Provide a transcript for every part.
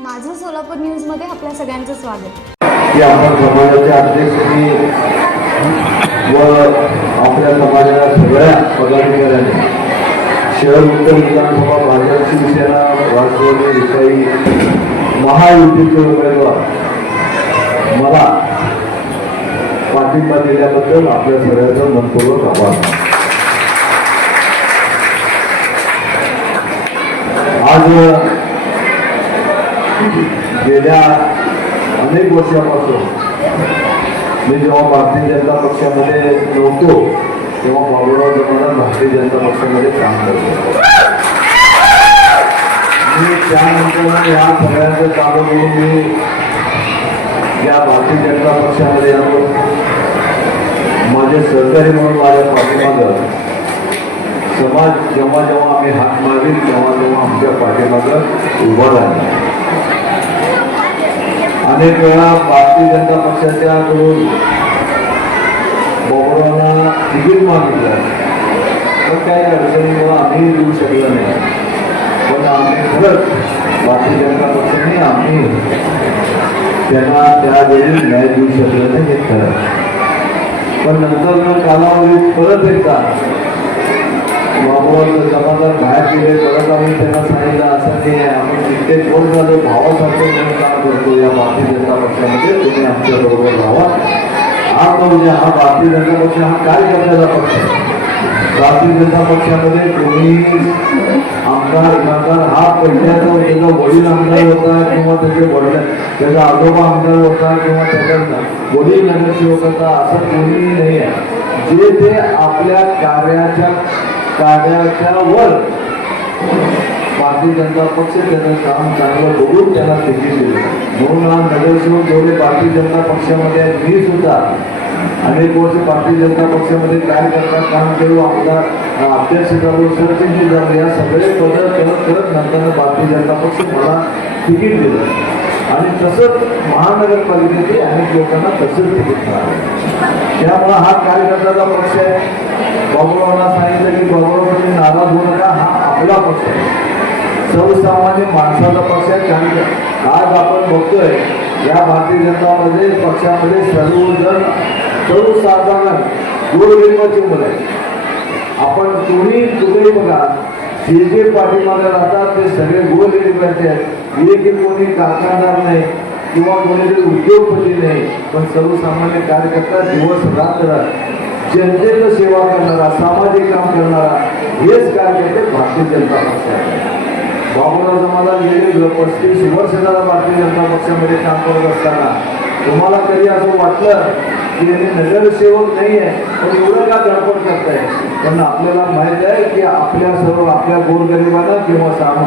माझं सोलापूर न्यूजमध्ये आपल्या सगळ्यांचं स्वागत. की आपण समाजाचे अध्यक्ष व आपल्या समाजाला सगळ्या पदाधिकाऱ्यांनी शहर उत्तर विधानसभा भाजप शिवसेना राष्ट्रवादी विषयी महायुतीचे उमेदवार मला पाठिंबा दिल्याबद्दल आपल्या सगळ्यांचा मनपूर्वक आभार. आज गेल्या अनेक वर्षापासून मी जेव्हा भारतीय जनता पक्षामध्ये नव्हतो तेव्हा बाबुराव जमाना भारतीय जनता पक्षामध्ये काम करतो मी त्यानंतर या सगळ्यांचं काम करून मी या भारतीय जनता पक्षामध्ये आलो. माझे सहकारी म्हणून माझ्या पाठीमागं समाज जेव्हा जेव्हा आम्ही हात मारली तेव्हा तेव्हा आमच्या पाठीमागं उभा राहिला अनेक वेळा भारतीय जनता पक्षाच्याकडून बोबरांना तिकीट मागितलं. पण काही अडचणीमुळे आम्ही देऊ शकलो नाही. पण आम्ही खरंच भारतीय जनता पक्षाने आम्ही त्यांना त्यावेळी न्याय देऊ शकलो नाही हे खरं. पण नंतर कालावधीत परत एकदा बाबुराव जमादार बाहेर गेले परत आम्ही त्यांना सांगितलं असं नाही आहे ते कोण झाले भावासारखे म्हणून काम करतो या भारतीय जनता पक्षामध्ये तुम्ही आमच्या बरोबर राहा. हा म्हणजे हा भारतीय जनता पक्ष हा काय करण्याचा पक्ष? भारतीय जनता पक्षामध्ये तुम्ही आमदार खासदार हा पहिल्याचा त्याचा वडील आमदार होता किंवा त्याचे वडील त्याचा आजोबा आमदार होता किंवा त्याचा वडील नगरसेवक होता असं कोणीही नाही आहे. जे ते आपल्या कार्याच्या कार्याच्या वर भारतीय जनता पक्ष त्याचं काम चांगलं बघून त्यांना तिकीट दिली. म्हणून हा नगरसेवक जेवढे भारतीय जनता पक्षामध्ये मी सुद्धा अनेक वर्ष भारतीय जनता पक्षामध्ये काय करतात काम करू आमदार अध्यक्ष झालो सरचिटणीस झालो. या सगळे पद करत करत नंतर भारतीय जनता पक्ष मला तिकीट दिलं. आणि तसंच महानगरपालिकेचे अनेक लोकांना तसंच तिकीट मिळालं. त्यामुळं हा कार्यकर्त्याचा पक्ष आहे. बाबुरावांना सांगितलं की बाबुरावांनी नाराज होऊ नका. हा आपला पक्ष. आहे सर्वसामान्य माणसाचा पक्ष आहे कारण आज आपण बघतोय या भारतीय जनतामध्ये पक्षामध्ये सर्वजण सर्वसाधारण गोरगरिबाची मुलं आहेत. आपण तुम्ही तुम्ही बघा जे जे पाठीमागे राहतात ते सगळे गोरगरिबाचे आहेत. जे की कोणी कारखानदार नाही किंवा कोणीतरी उद्योगपती नाही पण सर्वसामान्य कार्यकर्ता दिवस रात्र जनतेचं सेवा करणारा सामाजिक काम करणारा हेच कार्यकर्ते भारतीय जनता पक्ष आहे. बाबूराव जमादार गेले पस्तीस वर्ष झाला भारतीय जनता पक्षामध्ये काम करत असताना. तुम्हाला कधी असं वाटलं की यांनी नगरसेवक नाही आहे पण एवढं का धडपड करताय? पण आपल्याला माहीत आहे की आपल्या सर्व आपल्या गोरगरिबांना किंवा सामा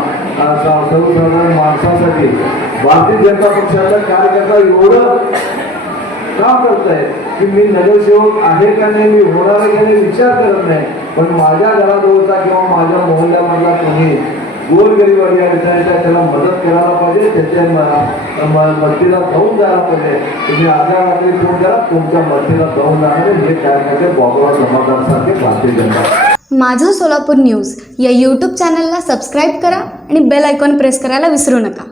सर्वसाधारण माणसासाठी भारतीय जनता पक्षाचा कार्यकर्ता एवढं काम करताय? की मी नगरसेवक आहे का नाही मी होणार आहे का नाही विचार करत नाही. पण माझ्या घराजवळचा किंवा माझ्या मोहल्ल्यामधला कोणी गोरगरीब या विचारायच्या त्याला मदत करायला पाहिजे त्याच्या मदतीला जाऊन जायला पाहिजे. तुम्ही अर्ध्या रात्री फोन करा तुमच्या मदतीला जाऊन जाणार हे काय म्हणजे बाबुराव भारतीय जनता माझं सोलापूर न्यूज या यूट्यूब चॅनलला सबस्क्राईब करा आणि बेल आयकॉन प्रेस करायला विसरू नका.